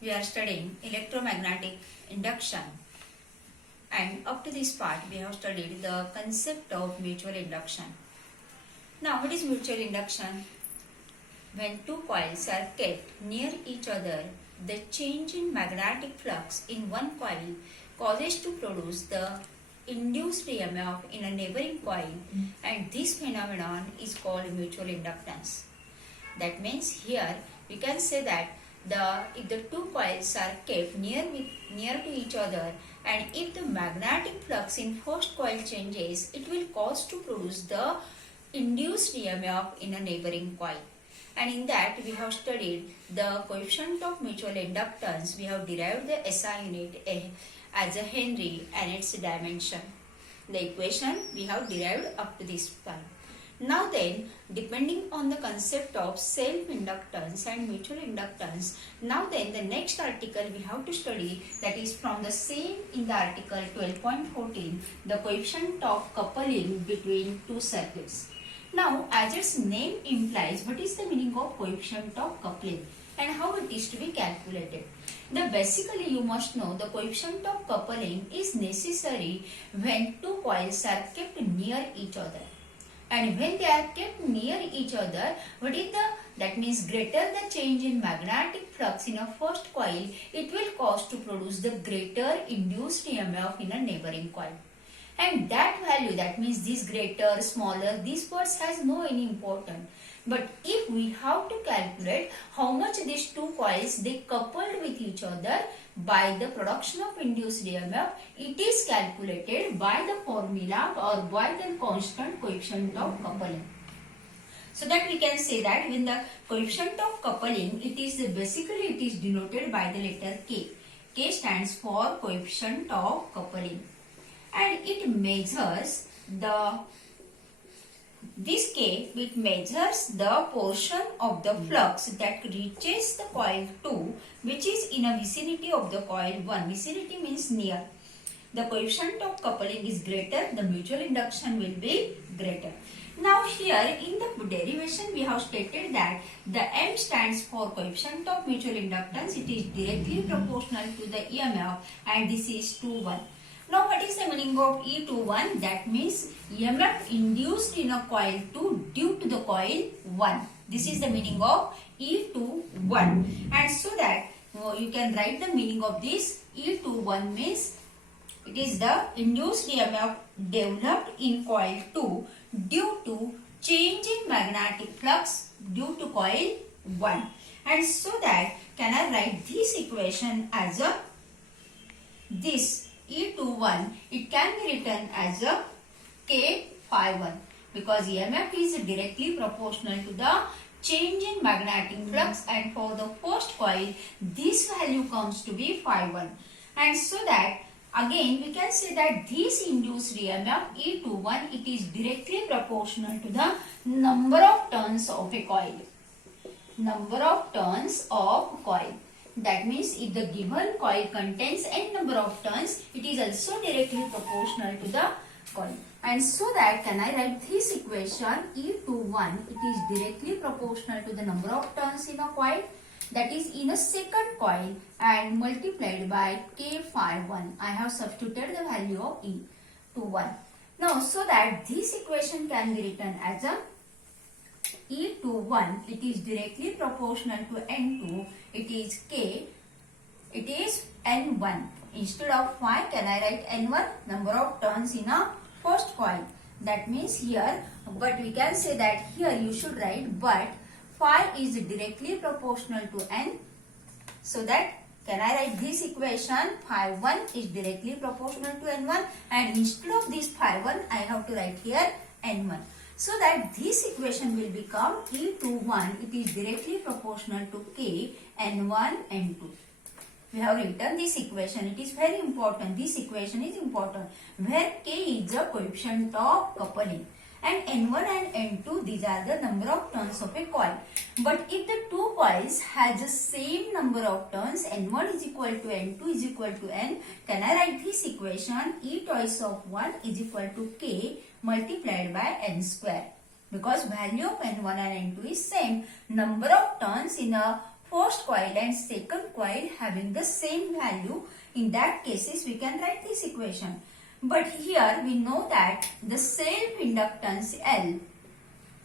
We are studying electromagnetic induction, and up to this part we have studied the concept of mutual induction. Now, what is mutual induction? When two coils are kept near each other, the change in magnetic flux in one coil causes to produce the induced EMF in a neighboring coil, and this phenomenon is called mutual inductance. That means here we can say that if the two coils are kept near to each other, and if the magnetic flux in first coil changes, it will cause to produce the induced EMF in a neighboring coil. And in that we have studied the coefficient of mutual inductance. We have derived the SI unit as a Henry and its dimension. The equation we have derived up to this point. Now then, depending on the concept of self-inductance and mutual inductance, now then the next article we have to study, that is from the same in the article 12.14, the coefficient of coupling between two circuits. Now, as its name implies, what is the meaning of coefficient of coupling and how it is to be calculated? Basically you must know the coefficient of coupling is necessary when two coils are kept near each other. And when they are kept near each other, that means greater the change in magnetic flux in a first coil, it will cause to produce the greater induced EMF in a neighboring coil. And that value, that means this greater, smaller, these words has no any importance. But if we have to calculate how much these two coils they coupled with each other by the production of induced EMF, it is calculated by the formula or by the constant coefficient of coupling. So that we can say that when the coefficient of coupling, it is denoted by the letter K. K stands for coefficient of coupling, and it measures it measures the portion of the flux that reaches the coil 2, which is in a vicinity of the coil 1. Vicinity means near. The coefficient of coupling is greater, the mutual induction will be greater. Now here in the derivation we have stated that the M stands for coefficient of mutual inductance. It is directly proportional to the EMF, and this is 2:1. Now what is the meaning of E21? That means EMF induced in a coil 2 due to the coil 1. This is the meaning of E21. And so that you can write the meaning of this. E21 means it is the induced EMF developed in coil 2 due to change in magnetic flux due to coil 1. And so that can I write this equation as this E21, it can be written as a K phi 1, because EMF is directly proportional to the change in magnetic flux, and for the first coil this value comes to be phi 1. And so that again we can say that this induced EMF E21, it is directly proportional to the number of turns of a coil. Number of turns of coil. That means if the given coil contains n number of turns, it is also directly proportional to the coil. And so that can I write this equation E21, it is directly proportional to the number of turns in a coil, that is in a second coil, and multiplied by K phi 1. I have substituted the value of E21. Now so that this equation can be written as a E21, it is directly proportional to N2, it is K, it is N1. Instead of phi, can I write N1, number of turns in a first coil. That means here, but we can say that here you should write, but phi is directly proportional to N. So that can I write this equation, phi 1 is directly proportional to N1, and instead of this phi 1, I have to write here N1. So that this equation will become E21, it is directly proportional to K, N1, N2. We have written this equation, it is very important, this equation is important, where K is the coefficient of coupling, and N1 and N2, these are the number of turns of a coil. But if the two coils has the same number of turns, N1 is equal to N2 is equal to N, can I write this equation, E twice of 1 is equal to K multiplied by N square, because value of N1 and N2 is same. Number of turns in a first coil and second coil having the same value, in that cases we can write this equation. But here we know that the self-inductance L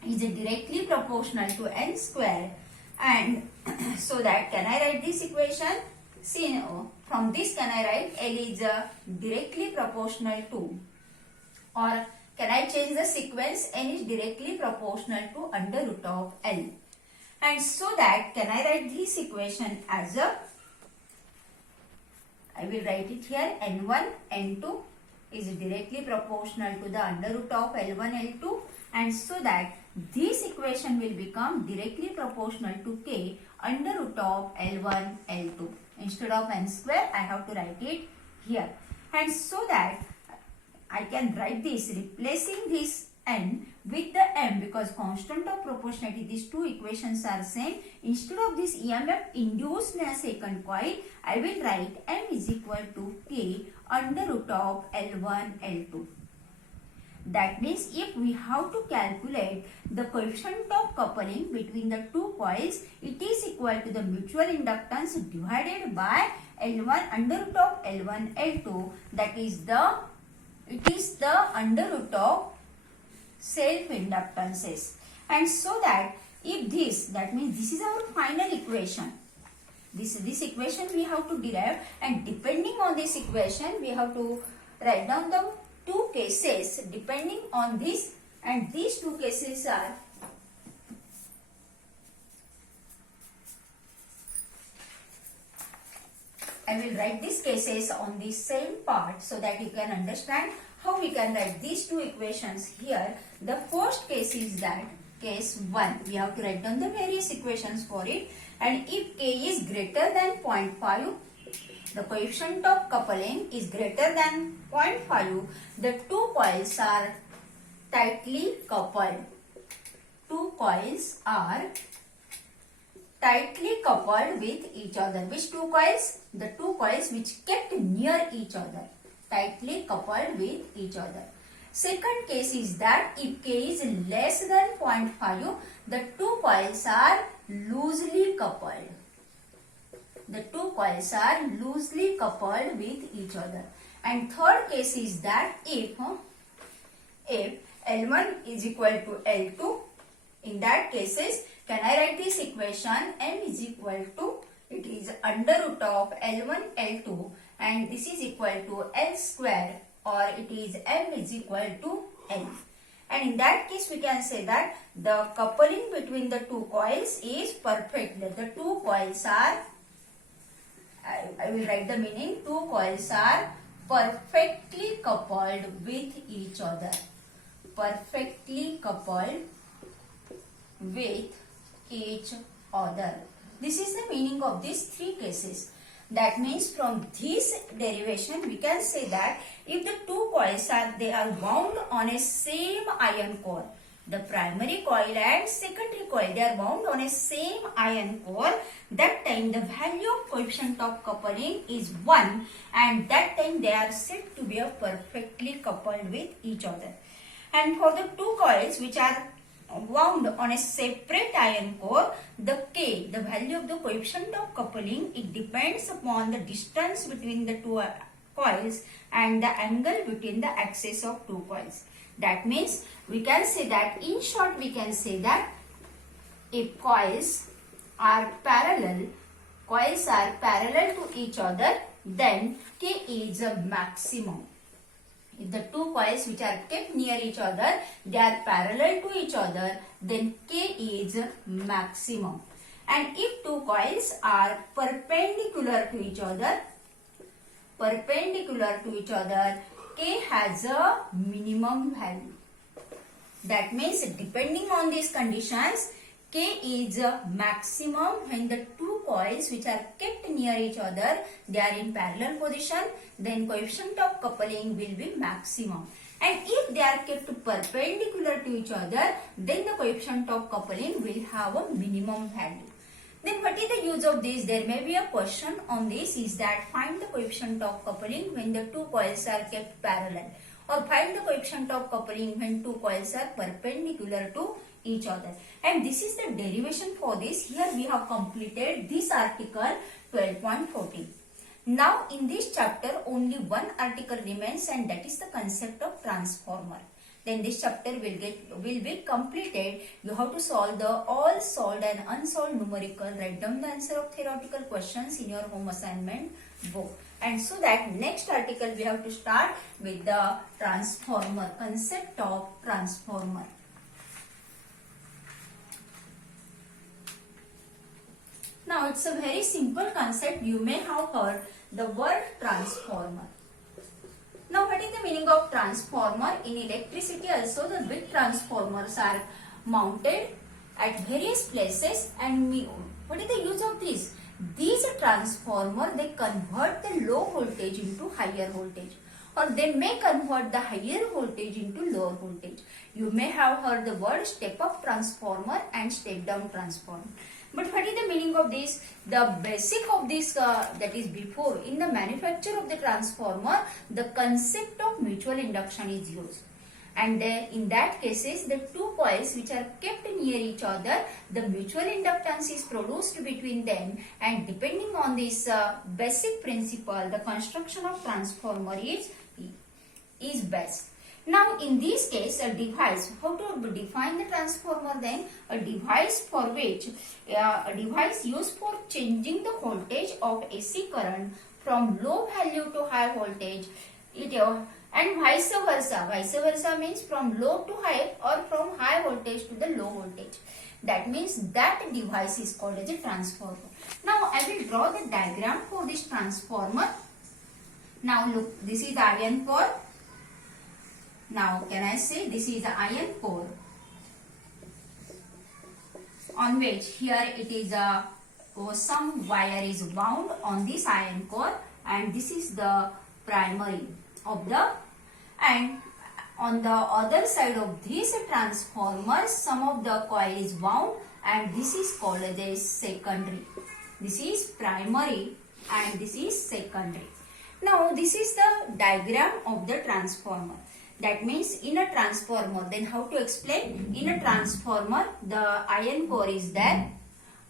is directly proportional to N square, and so that can I write this equation? See, from this can I write L is directly proportional to, or can I change the sequence? N is directly proportional to under root of L. And so that can I write this equation as a, I will write it here, N1, N2 is directly proportional to the under root of L1, L2, and so that this equation will become directly proportional to K under root of L1, L2. Instead of N square, I have to write it here. And so that I can write this, replacing this N with the M, because constant of proportionality, these two equations are same. Instead of this EMF induced in a second coil, I will write M is equal to K under root of L1, L2. That means if we have to calculate the coefficient of coupling between the two coils, it is equal to the mutual inductance divided by L1 under root of L1, L2. That is the under root of self-inductances. And so that if this, that means this is our final equation. This equation we have to derive, and depending on this equation we have to write down the two cases depending on this, and these two cases are I will write these cases on the same part so that you can understand how we can write these two equations here. The first case is that case 1. We have to write down the various equations for it, and if K is greater than 0.5, the coefficient of coupling is greater than 0.5, the two coils are tightly coupled. Two coils are tightly coupled with each other. Which two coils? The two coils which kept near each other, tightly coupled with each other. Second case is that if K is less than 0.5, the two coils are loosely coupled. The two coils are loosely coupled with each other. And third case is that if L1 is equal to L2, in that cases, can I write this equation? M is equal to, it is under root of L1, L2, and this is equal to L square, or it is M is equal to L. And in that case, we can say that the coupling between the two coils is perfect. The two coils are, I will write the meaning, two coils are perfectly coupled with each other. Perfectly coupled with each other. This is the meaning of these three cases. That means from this derivation we can say that if the two coils are wound on a same iron core, the primary coil and secondary coil, they are wound on a same iron core, that time the value of coefficient of coupling is 1, and that time they are said to be perfectly coupled with each other. And for the two coils which are wound on a separate iron core, the K, the value of the coefficient of coupling, it depends upon the distance between the two coils and the angle between the axis of two coils. That means we can say that, in short we can say that if coils are parallel to each other, then K is a maximum. If the two coils which are kept near each other, they are parallel to each other, then K is maximum. And if two coils are perpendicular to each other, K has a minimum value. That means depending on these conditions, K is a maximum when the two coils which are kept near each other, they are in parallel position, then coefficient of coupling will be maximum. And if they are kept perpendicular to each other, then the coefficient of coupling will have a minimum value. Then what is the use of this? There may be a question on this, is that find the coefficient of coupling when the two coils are kept parallel, or find the coefficient of coupling when two coils are perpendicular to each other. And this is the derivation for this. Here we have completed this article 12.14. Now in this chapter only one article remains, and that is the concept of transformer. Then this chapter will be completed. You have to solve the all solved and unsolved numerical. Write down the answer of theoretical questions in your home assignment book. And so that next article we have to start with the transformer, concept of transformer. Now it's a very simple concept. You may have heard the word transformer. Now what is the meaning of transformer? In electricity also the big transformers are mounted at various places, and what is the use of this? These transformer, they convert the low voltage into higher voltage, or they may convert the higher voltage into lower voltage. You may have heard the word step up transformer and step down transformer. But what is the meaning of this? The basic of this, that is before, in the manufacture of the transformer, the concept of mutual induction is used. And in that cases, the two coils which are kept near each other, the mutual inductance is produced between them, and depending on this basic principle, the construction of transformer is best. Now in this case, a device, how to define the transformer then? A device for which, a device used for changing the voltage of AC current from low value to high voltage, and vice versa. Vice versa means from low to high, or from high voltage to the low voltage. That means that device is called as a transformer. Now I will draw the diagram for this transformer. Now look, this is the iron core. Now can I say this is the iron core, on which here it is some wire is wound on this iron core, and this is the primary of the, and on the other side of this transformer some of the coil is wound, and this is called as a secondary. This is primary and this is secondary. Now this is the diagram of the transformer. That means in a transformer, then how to explain? In a transformer, the iron core is there.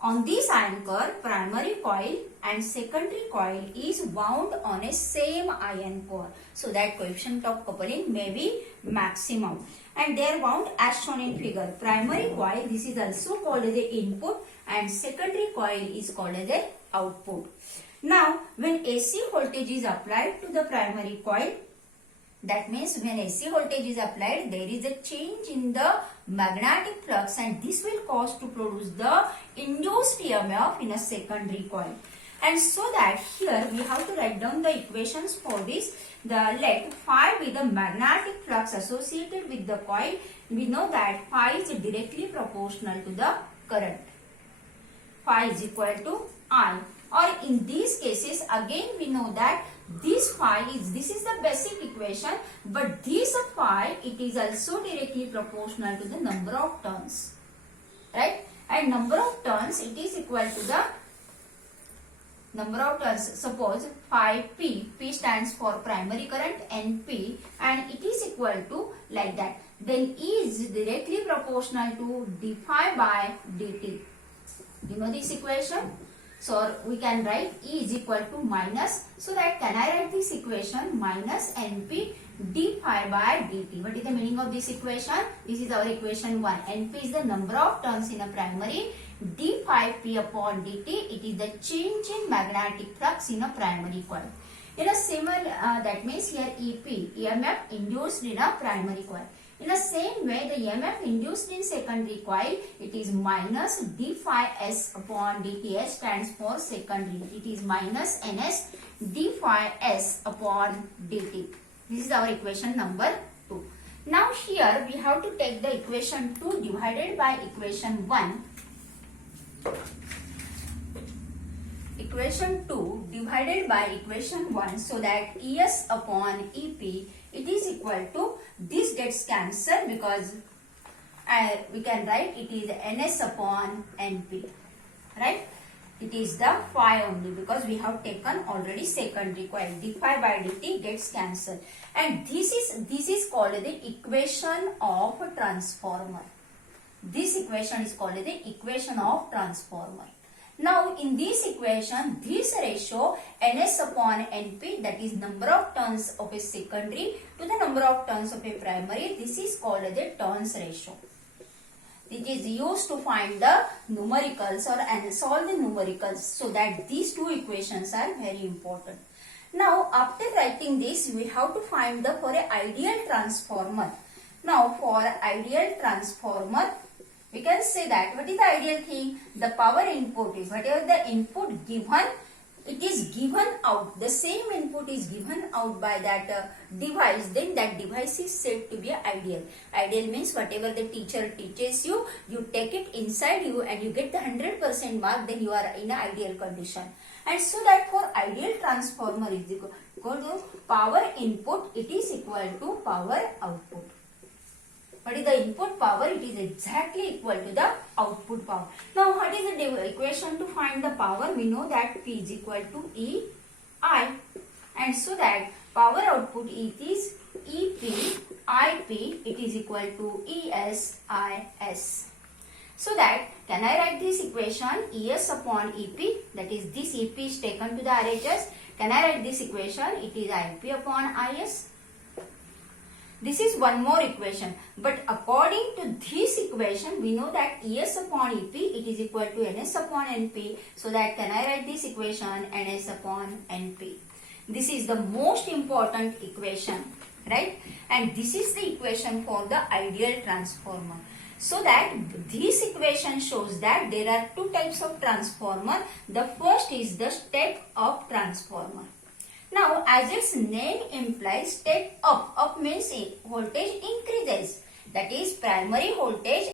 On this iron core, primary coil and secondary coil is wound on a same iron core, so that coefficient of coupling may be maximum. And they are wound as shown in figure. Primary coil, this is also called as the input, and secondary coil is called as the output. Now, when AC voltage is applied to the primary coil, that means when AC voltage is applied, there is a change in the magnetic flux, and this will cause to produce the induced EMF in a secondary coil. And so that here we have to write down the equations for this. Let phi be the magnetic flux associated with the coil. We know that phi is directly proportional to the current. Phi is equal to I. Or in these cases, again we know that this is the basic equation, but this phi, it is also directly proportional to the number of turns, right? And number of turns, it is equal to the number of turns. Suppose phi P stands for primary current, NP, and it is equal to like that. Then E is directly proportional to d phi by dt. You know this equation? So we can write E is equal to minus, so that can I write this equation minus NP d phi by dt. What is the meaning of this equation? This is our equation 1. NP is the number of turns in a primary, d phi P upon dt, it is the change in magnetic flux in a primary coil. In a similar, that means here EP, EMF induced in a primary coil. In the same way, the EMF induced in secondary coil, it is minus d phi S upon dt. S stands for secondary. It is minus NS d phi S upon dt. This is our equation number 2. Now here we have to take the equation 2 divided by equation 1. Equation 2 divided by equation 1, so that ES upon EP, it is equal to, this gets cancelled because we can write it is NS upon NP, right? It is the phi only because we have taken already secondary coil. d phi by dt gets cancelled, and this is called the equation of a transformer. This equation is called the equation of transformer. Now in this equation, this ratio ns upon np, that is number of turns of a secondary to the number of turns of a primary, this is called the turns ratio. It is used to find the numericals and solve the numericals, so that these two equations are very important. Now after writing this, we have to find the for an ideal transformer. Now for ideal transformer, we can say that what is the ideal thing? The power input is whatever the input given, it is given out. The same input is given out by that device. Then that device is said to be ideal. Ideal means whatever the teacher teaches you, you take it inside you and you get the 100% mark. Then you are in an ideal condition. And so that for ideal transformer is equal to power input, it is equal to power output. What is the input power? It is exactly equal to the output power. Now what is the equation to find the power? We know that P is equal to EI, and so that power output is EP, IP, it is equal to ESIS. So that can I write this equation ES upon EP, that is this EP is taken to the RHS. Can I write this equation? It is IP upon IS. This is one more equation, but according to this equation, we know that ES upon EP, it is equal to NS upon NP. So that can I write this equation NS upon NP. This is the most important equation, right? And this is the equation for the ideal transformer. So that this equation shows that there are two types of transformer. The first is the step-up transformer. Now, as its name implies, step up. Up means voltage increases. That is, primary voltage